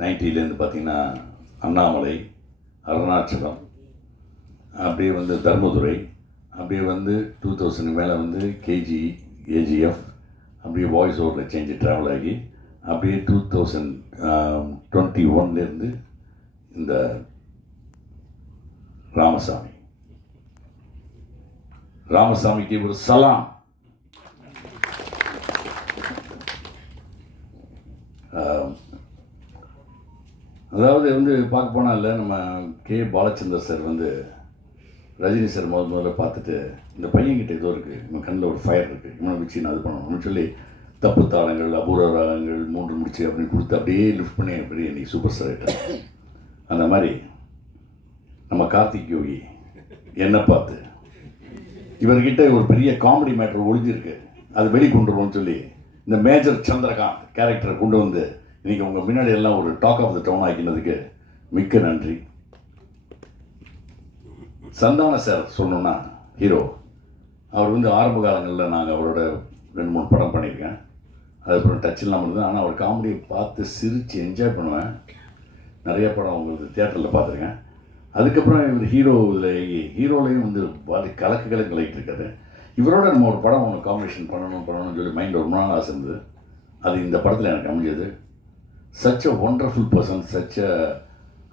90லேருந்து பார்த்திங்கன்னா அண்ணாமலை, அருணாச்சலம், அப்படியே வந்து தர்மதுரை, அப்படியே வந்து 2000 மேலே வந்து கேஜி, ஏஜிஎஃப், அப்படியே வாய்ஸ் ஓவரில் சேஞ்சு ட்ராவல் ஆகி அப்படியே 2021லேருந்து இந்த ராமசாமிக்கு ஒரு சலாம். அதாவது வந்து பார்க்க போனால் இல்லை, நம்ம கே பாலச்சந்தர் சார் வந்து ரஜினி சார் முதல்ல பார்த்துட்டு இந்த பையன்கிட்ட ஏதோ இருக்குது, இவன் கண்ணில் ஒரு ஃபயர் இருக்குது, இவனை வச்சு நான் அது பண்ணணும்னு சொல்லி தப்பு தாளங்கள், அபூர்வ ராகங்கள், 3 முடிச்சு அப்படின்னு கொடுத்து அப்படியே லிஃப்ட் பண்ணி அப்படியே இன்றைக்கி சூப்பர் ஸ்டார் ஆகிட்டார். அந்த மாதிரி நம்ம கார்த்திக் யோகி என்னை பார்த்து இவர்கிட்ட ஒரு பெரிய காமெடி மேட்டர் ஒழிஞ்சிருக்கு, அது வெளிக்கொண்டு வருவோம்னு சொல்லி இந்த மேஜர் சந்திரகாந்த் கேரக்டரை கொண்டு வந்து இன்றைக்கி உங்கள் முன்னாடி எல்லாம் ஒரு டாக் ஆஃப் த டவுன் ஆக்கினதுக்கு மிக்க நன்றி. சந்தான சார் சொல்லணுன்னா ஹீரோ, அவர் வந்து ஆரம்ப காலங்களில் நாங்கள் அவரோட 2-3 படம் பண்ணியிருக்கேன். அதுக்கப்புறம் டச் இல்லாமல் இருந்தது. ஆனால் அவர் காமெடியை பார்த்து சிரித்து என்ஜாய் பண்ணுவேன். நிறைய படம் உங்களுக்கு தியேட்டரில் பார்த்துருக்கேன். அதுக்கப்புறம் இவர் ஹீரோலையும் வந்து கலக்கு கலக்கிட்டு இருக்காரு. இவரோட நம்ம ஒரு படம் ஒன்று காம்பினேஷன் பண்ணணும்னு சொல்லி மைண்டில் ரொம்ப நாள் ஆசை இருந்தது. அது இந்த படத்தில் எனக்கு அமைஞ்சது. Such a wonderful person, such a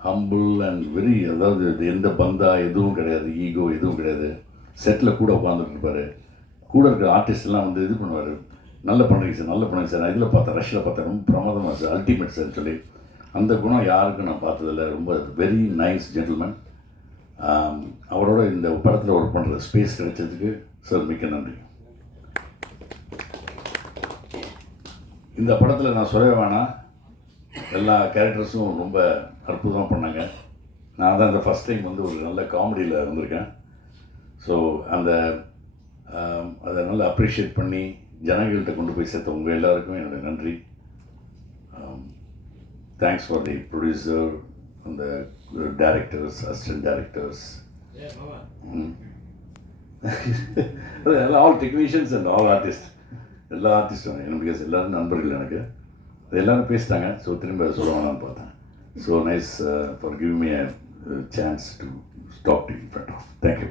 humble and very, அதாவது எந்த பந்தா எதுவும் கிடையாது, ஈகோ எதுவும் கிடையாது. செட்டில் கூட உட்காந்துட்டு இருப்பார். கூட இருக்கிற ஆர்டிஸ்ட்லாம் வந்து இது பண்ணுவார், நல்ல பண்ணுறீங்க சார், நல்ல பண்ணுறீங்க சார். நான் இதில் பார்த்தேன், ரஷ்யில் பார்த்தேன், ரொம்ப பிரமாதமாக சார், அல்டிமேட் சார் சொல்லி அந்த குணம் யாருக்கும் நான் பார்த்ததில்ல. ரொம்ப வெரி நைஸ் ஜென்டில்மேன். அவரோட இந்த படத்தில் ஒர்க் பண்ணுற ஸ்பேஸ் கிடைச்சதுக்கு சார் மிக்க நன்றி. இந்த படத்தில் நான் சொல்லவே வேணாம், எல்லா கேரக்டர்ஸும் ரொம்ப அற்புதமாக பண்ணாங்க. நான் தான் இந்த ஃபஸ்ட் டைம் வந்து ஒரு நல்ல காமெடியில் வந்திருக்கேன். ஸோ அதை நல்லா அப்ரிஷியேட் பண்ணி ஜனங்கள்கிட்ட கொண்டு போய் சேர்த்த உங்கள் எல்லாருக்கும் என்னுடைய நன்றி. தேங்க்ஸ் ஃபார் தி ப்ரொடியூசர், அந்த directors, assistant directors, all technicians and all artist, எல்லா ஆர்டிஸ்டும் எனக்கு எல்லோரும் நண்பர்கள். எனக்கு அது எல்லோரும் பேசிட்டாங்க. ஸோ திரும்ப சொல்ல வேணாம்னு பார்த்தேன். So nice for giving me a chance to talk to you in front of. Thank you.